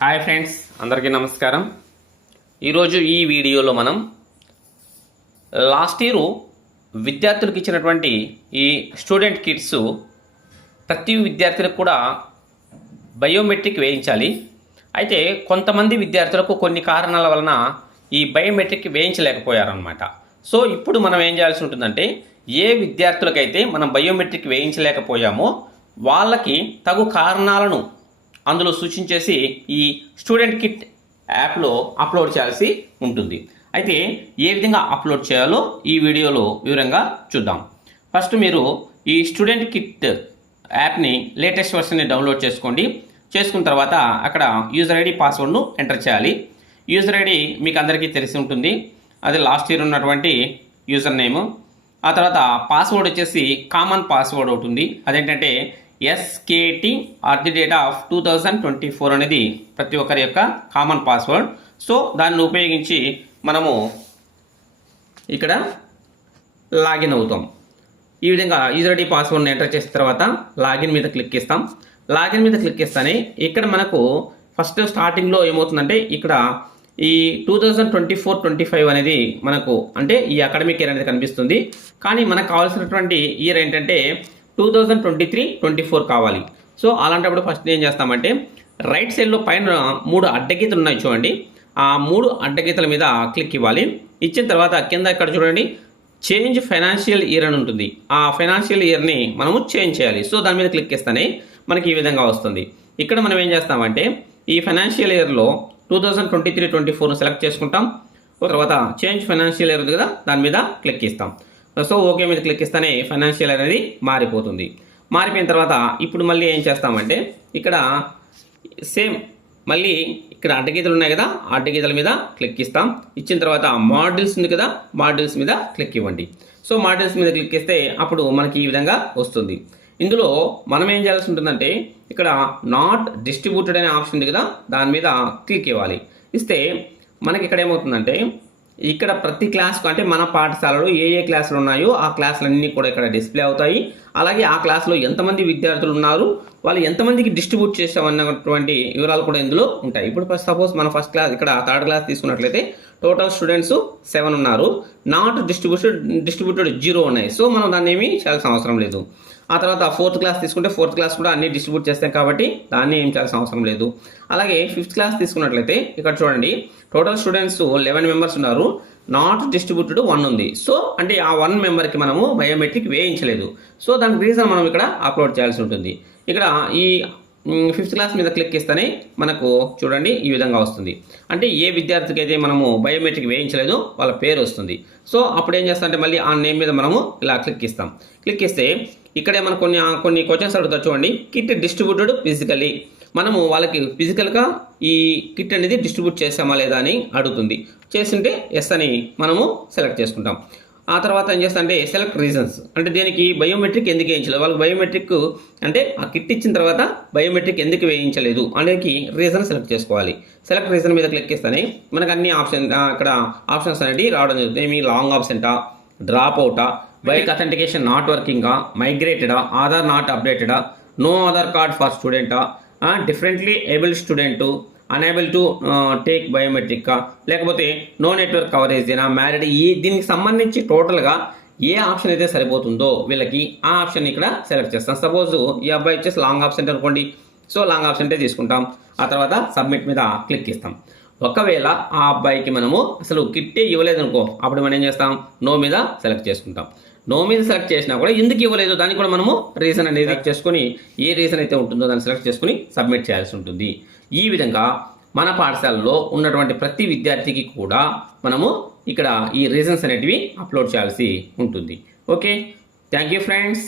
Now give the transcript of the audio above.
Hi friends, అందరికీ నమస్కారం. ఈరోజు ఈ వీడియోలో మనం లాస్ట్ ఇయర్ విద్యార్థులకు ఇచ్చినటువంటి ఈ స్టూడెంట్ కిట్స్ ప్రతి విద్యార్థులకు కూడా బయోమెట్రిక్ వేయించాలి. అయితే కొంతమంది విద్యార్థులకు కొన్ని కారణాల వలన ఈ బయోమెట్రిక్ వేయించలేకపోయారన్నమాట. సో ఇప్పుడు మనం ఏం చేయాల్సి ఉంటుందంటే, ఏ విద్యార్థులకైతే మనం బయోమెట్రిక్ వేయించలేకపోయామో వాళ్ళకి తగు కారణాలను అందులో సూచించేసి ఈ స్టూడెంట్ కిట్ యాప్లో అప్లోడ్ చేయాల్సి ఉంటుంది. అయితే ఏ విధంగా అప్లోడ్ చేయాలో ఈ వీడియోలో వివరంగా చూద్దాం. ఫస్ట్ మీరు ఈ స్టూడెంట్ కిట్ యాప్ని లేటెస్ట్ వర్షన్ని డౌన్లోడ్ చేసుకోండి. చేసుకున్న తర్వాత అక్కడ యూజర్ ఐడి పాస్వర్డ్ను ఎంటర్ చేయాలి. యూజర్ ఐడి మీకు అందరికీ తెలిసి ఉంటుంది, అది లాస్ట్ ఇయర్ ఉన్నటువంటి యూజర్ నేము. ఆ తర్వాత పాస్వర్డ్ వచ్చేసి కామన్ పాస్వర్డ్ అవుతుంది. అదేంటంటే SKT@2024 అనేది ప్రతి ఒక్కరి యొక్క కామన్ పాస్వర్డ్. సో దాన్ని ఉపయోగించి మనము ఇక్కడ లాగిన్ అవుతాం. ఈ విధంగా యూజర్ ఐడి పాస్వర్డ్ని ఎంటర్ చేసిన తర్వాత లాగిన్ మీద క్లిక్ ఇస్తాం. లాగిన్ మీద క్లిక్ ఇస్తానే ఇక్కడ మనకు ఫస్ట్ స్టార్టింగ్లో ఏమవుతుందంటే, ఇక్కడ ఈ 2024-25 అనేది మనకు అంటే ఈ అకాడమిక్ ఇయర్ అనేది కనిపిస్తుంది. కానీ మనకు కావాల్సినటువంటి ఇయర్ ఏంటంటే 2023-24 కావాలి. సో అలాంటప్పుడు ఫస్ట్ ఏం చేస్తామంటే, రైట్ సైడ్లో పైన 3 అడ్డగీతలు ఉన్నాయి చూడండి. ఆ 3 అడ్డగీతల మీద క్లిక్ ఇవ్వాలి. ఇచ్చిన తర్వాత కింద ఇక్కడ చూడండి చేంజ్ ఫైనాన్షియల్ ఇయర్ అని ఉంటుంది. ఆ ఫైనాన్షియల్ ఇయర్ని మనము చేంజ్ చేయాలి. సో దాని మీద క్లిక్ ఇస్తేనే మనకి ఈ విధంగా వస్తుంది. ఇక్కడ మనం ఏం చేస్తామంటే, ఈ ఫైనాన్షియల్ ఇయర్లో 2023-24 సెలెక్ట్ చేసుకుంటాం. తర్వాత చేంజ్ ఫైనాన్షియల్ ఇయర్ ఉంది కదా, దాని మీద క్లిక్ ఇస్తాం. సో ఓకే మీద క్లిక్ ఇస్తేనే ఫైనాన్షియల్ అనేది మారిపోతుంది. మారిపోయిన తర్వాత ఇప్పుడు మళ్ళీ ఏం చేస్తామంటే, ఇక్కడ సేమ్ మళ్ళీ ఇక్కడ అడ్డగీతలు ఉన్నాయి కదా, అడ్డగీతల మీద క్లిక్ ఇస్తాం. ఇచ్చిన తర్వాత మాడ్యూల్స్ ఉంది కదా, మాడ్యూల్స్ మీద క్లిక్ ఇవ్వండి. సో మాడ్యూల్స్ మీద క్లిక్ ఇస్తే అప్పుడు మనకి ఈ విధంగా వస్తుంది. ఇందులో మనం ఏం చేయాల్సి ఉంటుందంటే, ఇక్కడ నాట్ డిస్ట్రిబ్యూటెడ్ అనే ఆప్షన్ ఉంది కదా, దాని మీద క్లిక్ ఇవ్వాలి. ఇస్తే మనకి ఇక్కడ ఏమవుతుందంటే, ఇక్కడ ప్రతి క్లాస్కు అంటే మన పాఠశాలలో ఏ క్లాసులు ఉన్నాయో ఆ క్లాసులన్నీ కూడా ఇక్కడ డిస్ప్లే అవుతాయి. అలాగే ఆ క్లాస్లో ఎంతమంది విద్యార్థులు ఉన్నారు, వాళ్ళు ఎంతమందికి డిస్ట్రిబ్యూట్ చేసామన్నటువంటి వివరాలు కూడా ఇందులో ఉంటాయి. ఇప్పుడు సపోజ్ మన ఫస్ట్ క్లాస్ ఇక్కడ థర్డ్ క్లాస్ తీసుకున్నట్లయితే టోటల్ స్టూడెంట్స్ 7 ఉన్నారు. నాట్ డిస్ట్రిబ్యూటెడ్ 0 ఉన్నాయి. సో మనం దాన్ని ఏమీ చేయాల్సిన అవసరం లేదు. ఆ తర్వాత ఫోర్త్ క్లాస్ తీసుకుంటే ఫోర్త్ క్లాస్ కూడా అన్ని డిస్ట్రిబ్యూట్ చేస్తాం కాబట్టి దాన్ని ఏం చేయాల్సిన అవసరం లేదు. అలాగే ఫిఫ్త్ క్లాస్ తీసుకున్నట్లయితే ఇక్కడ చూడండి టోటల్ స్టూడెంట్స్ 11 మెంబర్స్ ఉన్నారు. నాట్ డిస్ట్రిబ్యూటెడ్ 1 ఉంది. సో అంటే ఆ 1 మెంబర్కి మనము బయోమెట్రిక్ వేయించలేదు. సో దానికి రీజన్ మనం ఇక్కడ అప్లోడ్ చేయాల్సి ఉంటుంది. ఇక్కడ ఈ ఫిఫ్త్ క్లాస్ మీద క్లిక్ ఇస్తేనే మనకు చూడండి ఈ విధంగా వస్తుంది. అంటే ఏ విద్యార్థికి అయితే మనము బయోమెట్రిక్ వేయించలేదో వాళ్ళ పేరు వస్తుంది. సో అప్పుడు ఏం చేస్తామంటే, మళ్ళీ ఆ నేమ్ మీద మనము ఇలా క్లిక్ ఇస్తాం. క్లిక్ ఇస్తే ఇక్కడే మనకు కొన్ని క్వశ్చన్స్ అడుగుతారు చూడండి. కిట్ డిస్ట్రిబ్యూటెడ్ ఫిజికలీ, మనము వాళ్ళకి ఫిజికల్గా ఈ కిట్ అనేది డిస్ట్రిబ్యూట్ చేసామా లేదా అని అడుగుతుంది. చేస్తుంటే ఎస్ అని మనము సెలెక్ట్ చేసుకుంటాం. ఆ తర్వాత ఏం చేస్తా అంటే సెలెక్ట్ రీజన్స్, అంటే దీనికి బయోమెట్రిక్ ఎందుకు వేయించలేదు, వాళ్ళకి బయోమెట్రిక్ అంటే ఆ కిట్ ఇచ్చిన తర్వాత బయోమెట్రిక్ ఎందుకు వేయించలేదు అనేది రీజన్ సెలెక్ట్ చేసుకోవాలి. సెలెక్ట్ రీజన్ మీద క్లిక్ చేస్తేనే మనకు అన్ని ఇక్కడ ఆప్షన్స్ అనేవి రావడం జరుగుతుంది. ఏమి లాంగ్ ఆబ్సెంటా, డ్రాప్ అవుటా, బైక్ అథెంటికేషన్ నాట్ వర్కింగా, మైగ్రేటెడా, ఆధార్ నాట్ అప్డేటెడా, నో ఆధార్ కార్డ్ ఫర్ స్టూడెంటా, differently abled student, unable to take biometric, లేకపోతే నో నెట్వర్క్ కవరేజ్ అయినా, మ్యారీడ్, దీనికి సంబంధించి టోటల్గా ఏ ఆప్షన్ అయితే సరిపోతుందో వీళ్ళకి ఆ ఆప్షన్ ఇక్కడ సెలెక్ట్ చేస్తాం. సపోజ్ ఈ అబ్బాయి వచ్చేసి లాంగ్ ఆప్షెంట్ అనుకోండి. సో లాంగ్ ఆప్షెంటే తీసుకుంటాం. ఆ తర్వాత సబ్మిట్ మీద క్లిక్ ఇస్తాం. ఒకవేళ ఆ అబ్బాయికి మనము అసలు కిట్టే ఇవ్వలేదు అనుకో, అప్పుడు మనం ఏం చేస్తాం, నో మీద సెలెక్ట్ చేసుకుంటాం. నో మీద సెలెక్ట్ చేసినా కూడా ఎందుకు ఇవ్వలేదు దానికి కూడా మనము రీజన్ అనేది సెలెక్ట్ చేసుకొని ఏ రీజన్ అయితే ఉంటుందో దాన్ని సెలెక్ట్ చేసుకుని సబ్మిట్ చేయాల్సి ఉంటుంది. ఈ విధంగా మన పాఠశాలలో ఉన్నటువంటి ప్రతి విద్యార్థికి కూడా మనము ఇక్కడ ఈ రీజన్స్ అనేటివి అప్లోడ్ చేయాల్సి ఉంటుంది. Okay, thank you friends.